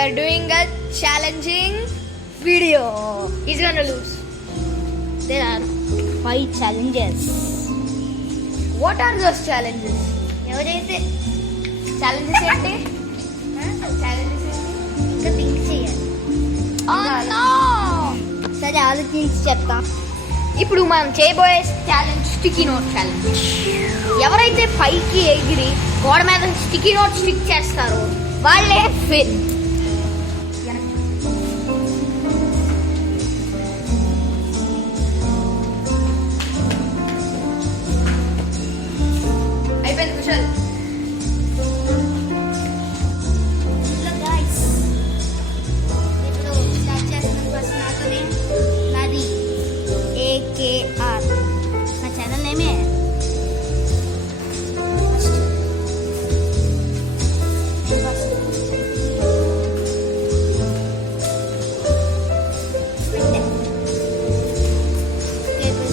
are doing a challenging video. He's gonna lose. There are 5 challenges. What are those challenges? ఎవరైతే Challenges ఏంటి? Challenges ఏంటి? ఇంకా థింక్ చేయాలి. Oh no! సరే ఆలోచించి చెప్తా. ఇప్పుడు మనం చేయబోయే ఛాలెంజ్ స్టిక్కీ నోట్ ఛాలెంజ్. ఎవరైతే పైకి ఎగిరి గోడ మీద స్టిక్కీ నోట్ స్టిక్ చేస్తారో వాళ్ళే ఫెయిల్. అయిపోయింది కుశల్. ఇప్పుడు స్టార్ట్ చేస్తున్న ఫస్ట్ నాతోనే నాది AKR నా ఛానల్ నేమే.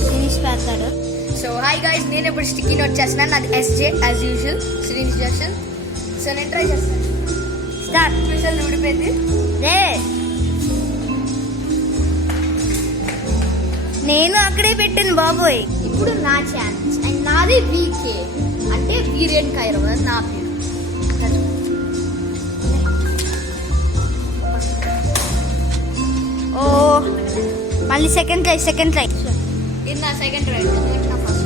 ఫినిష్ పెడతాడు. సో హాయ్ గైస్, నేను ఇప్పుడు స్టిక్కీ నోట్ చేస్తున్నాను. నాది SJ యాజ్ యూజువల్ శ్రీనిష్ జర్షన్. సో నేను ట్రై చేస్తాను. స్టార్ట్. కుశల్ ఊడిపోయింది. రే నేను అక్కడే పెట్టాను బాబోయ్. ఇప్పుడు నా ఛాలెంజ్ అండ్ నాది VK అంటే వీరేన్ కైరవ్ అది నా పేరు. ఓ మళ్ళీ సెకండ్ ట్రై. ఇది నా సెకండ్ ట్రై, ఎందుకంటే నా ఫస్ట్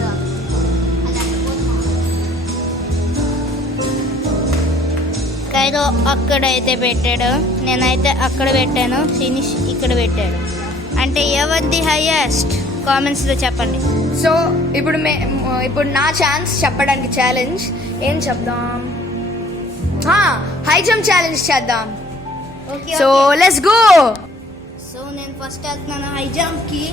కైరో అక్కడైతే పెట్టాడు, నేనైతే అక్కడ పెట్టాను, ఫినిష్ ఇక్కడ పెట్టాడు. అంటే ఎవరిది హైయెస్ట్ కామెంట్స్లో చెప్పండి. సో ఇప్పుడు నా ఛాన్స్ చెప్పడానికి ఛాలెంజ్ ఏం చెప్దాం? హై జంప్ ఛాలెంజ్ చేద్దాం. So let's go. సో నేను ఫస్ట్ వెళ్తున్నాను హై జంప్కి.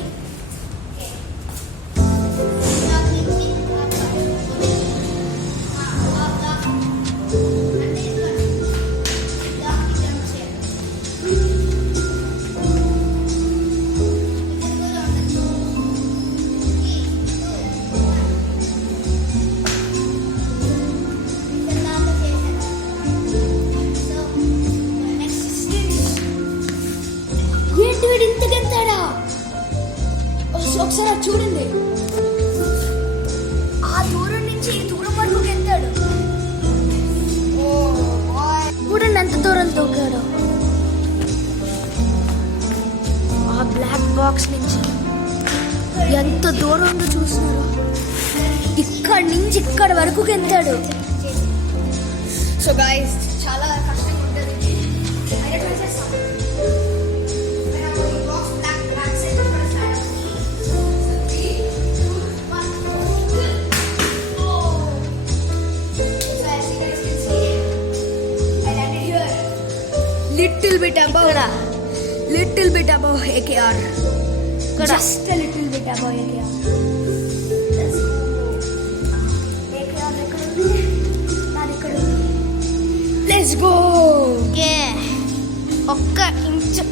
ఏంటి వీడు ఇంత గెంతాడా? ఒకసారి చూడండి, ఆ దూరం నుంచి ఈ దూరం వరకు గెంతాడు. చూడండి ఎంత దూరం తొక్కాడు. ఆ బ్లాక్ బాక్స్ నుంచి ఎంత దూరంగా చూస్తున్నారు. ఇక్కడ నుంచి ఇక్కడ వరకు గెంతాడు. సో గైస్ చాలా కష్టంగా ఉంటుంది. Little bit above AKR. Just a little bit above AKR. Let's go. Okay, ఒక్క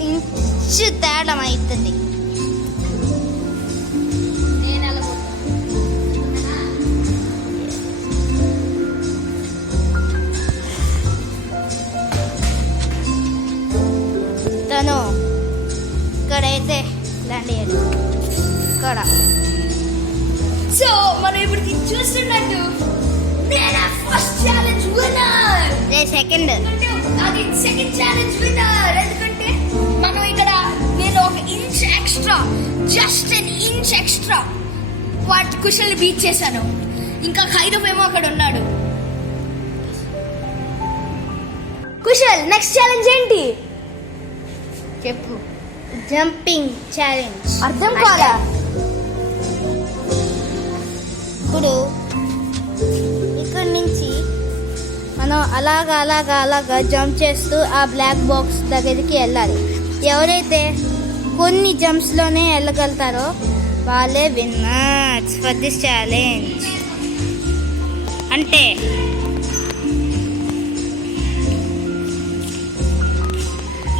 ఇంచు తేడా అవుతుంది. తను ఇక్కడైతే ల్యాండ్ అయ్యాడు. ఇక్కడ సో మనం ఇప్పుడు చూస్తున్నట్టు నేను ఫస్ట్ ఛాలెంజ్ విన్నర్. సెకండ్ అది సెకండ్ ఛాలెంజ్ విన్నర్. ఎందుకంటే మనం ఇక్కడ నేను ఒక inch extra, just an inch extra వాటి కుషల్ని బీట్ చేశాను. ఇంకా ఖైరవ్ ఏమో అక్కడ ఉన్నాడు. కుషల్ నెక్స్ట్ ఛాలెంజ్ ఏంటి చెప్పు? Jumping challenge. అర్థం కాదా? ఇప్పుడు ఇక్కడ నుంచి మనం అలాగా జంప్ చేస్తూ ఆ బ్లాక్ బాక్స్ దగ్గరికి వెళ్ళాలి. ఎవరైతే కొన్ని జంప్స్లోనే వెళ్ళగలుగుతారో వాళ్ళే విన్నర్స్ ఫర్ దిస్ ఛాలెంజ్. అంటే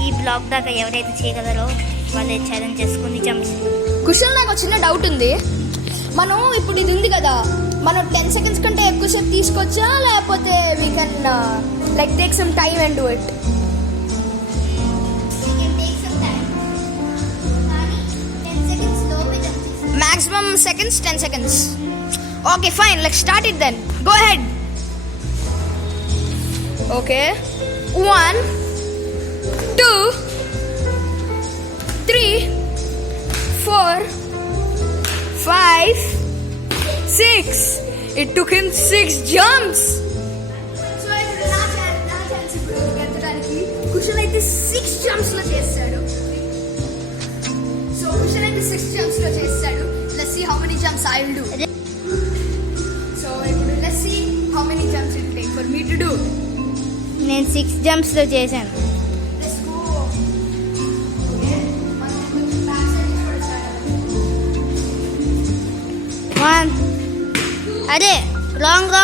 ఈ బ్లాక్ దాకా ఎవరైతే చేయగలరో వాళ్ళే ఛాలెంజ్ చేసుకుని జంప్స్. కుషల్ నాకు చిన్న డౌట్ ఉంది. మనం ఇప్పుడు ఇది ఉంది కదా, మనం 10 seconds కంటే ఎక్కువసేపు తీసుకోవచ్చా, లేకపోతే we can like take some time and do it? maximum seconds 10 seconds. Okay, fine, let's start it then. Go ahead. Okay, 1 2 3 4 5 6. It took him 6 jumps. So ఇప్పుడు నా ఛాన్స్ ఇప్పుడు గెలవడానికి కుషల్ అయితే 6 jumps లో చేస్తాడు. So కుషల్ అయితే 6 jumps లో చేస్తాడు. Let's see how many jumps I will do. So ఇప్పుడు let's see how many jumps it will take for me to do. నేను 6 జంప్స్లో చేశాను. Let's go. Okay. మనం కొంచెం back side నుంచి కూడా start అవ్వాలి. 1 అదే wrong.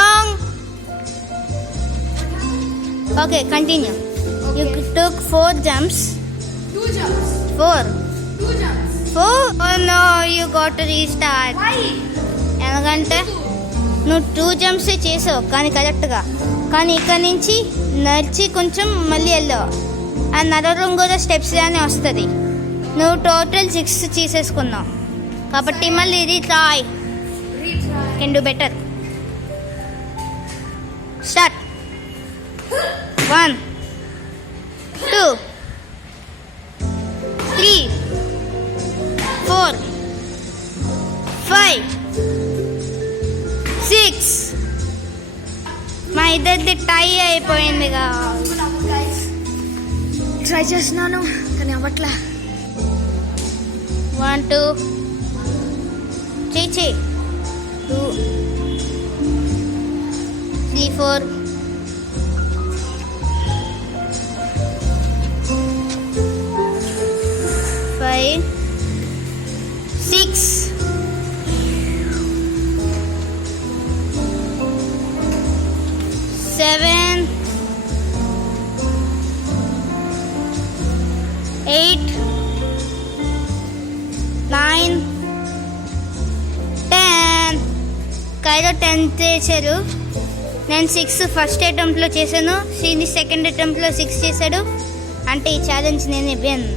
Okay, continue. You took 4 జంప్స్. 2 jumps. 4 jumps. Oh no, you got to restart. Why? ఎందుకంటే నువ్వు 2 జంప్సే చేసావు కానీ కరెక్ట్గా, కానీ ఇక్కడ నుంచి నడిచి కొంచెం మళ్ళీ వెళ్ళావు. ఆ నడవడం కూడా స్టెప్స్ లానే వస్తుంది. నువ్వు టోటల్ 6 చేసేసుకున్నావు కాబట్టి మళ్ళీ ఇది try. Retry. Can do better. Start. 1 2 3 4 5 6. మా ఇద్దరిది టై అయిపోయిందిగా. ట్రై చేస్తున్నాను కానీ అవ్వట్లా. 1 2 చెయ్యి 2 3 4 5 6 7 8 9 10. కైలో 10 చేశారు. నేను 6 ఫస్ట్ అటెంప్ట్లో చేశాను. శ్రీని సెకండ్ అటెంప్ట్లో 6 చేశాడు. అంటే ఈ ఛాలెంజ్ నేను ఇవ్వను.